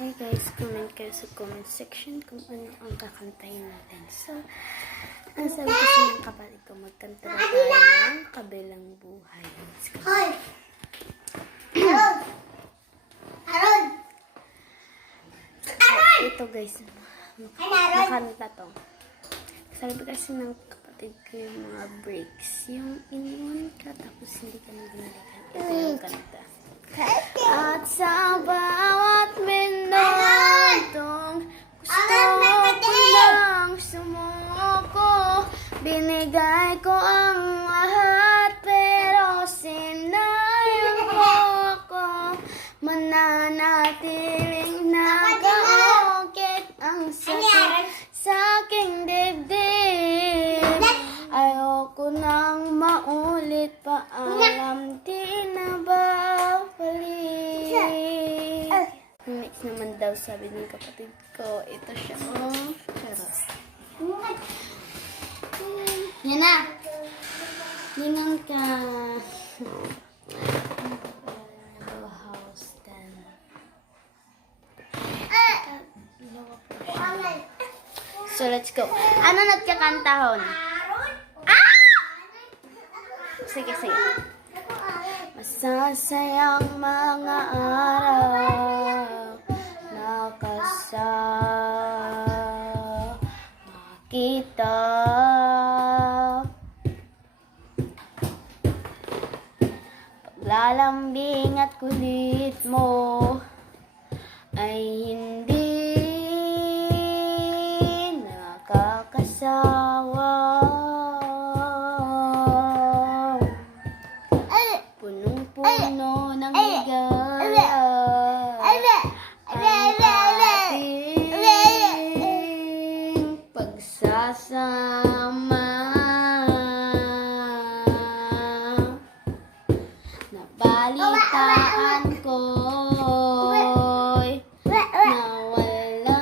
Hi guys, comment kayo sa comment section kung ano ang kakantahin natin. So, ang sabi kasi ng kapatid ko, magkanta na tayo ng Kabilang Buhay. Let's go. Hoy! Harold! Ito guys, makanta to. Sabi kasi ng kapatid ko yung mga breaks. Yung iniwan ka tapos hindi ka na binalikan. Ito yung kanta. At sa bawat minutong gusto ko lang sumuko, binigay ko ang lahat pero sinayang ko ako, mananatiling nakaukit ang sakit sa aking dibdib. Ayoko nang maulit pa, alam di na babalik. Next naman daw sabi ng kapatid ko, ito siya. Oh, charot. Yan na! Lingon ka. Hello house then. So let's go. Ano nagkakantahon? Sige, sige. Masasayang mga araw nakasama kita. Paglalambing at kulit mo ay hindi nakakasawa. Punong-puno ng ligaya ang ating pagsasama. Nabalitaan ko'y nawala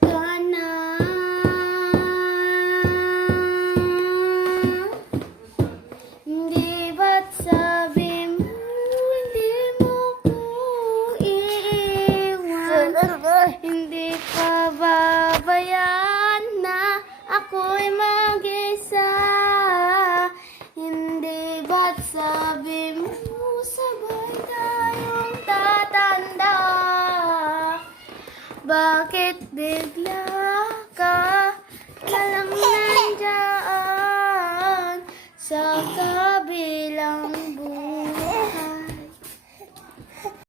ka na. Hindi ba't sabi mo hindi mo ko iiwan? Hindi ka babayaan na ako'y mag-isa? Hindi ba't sabi mo sabay tayong tatanda? Bakit di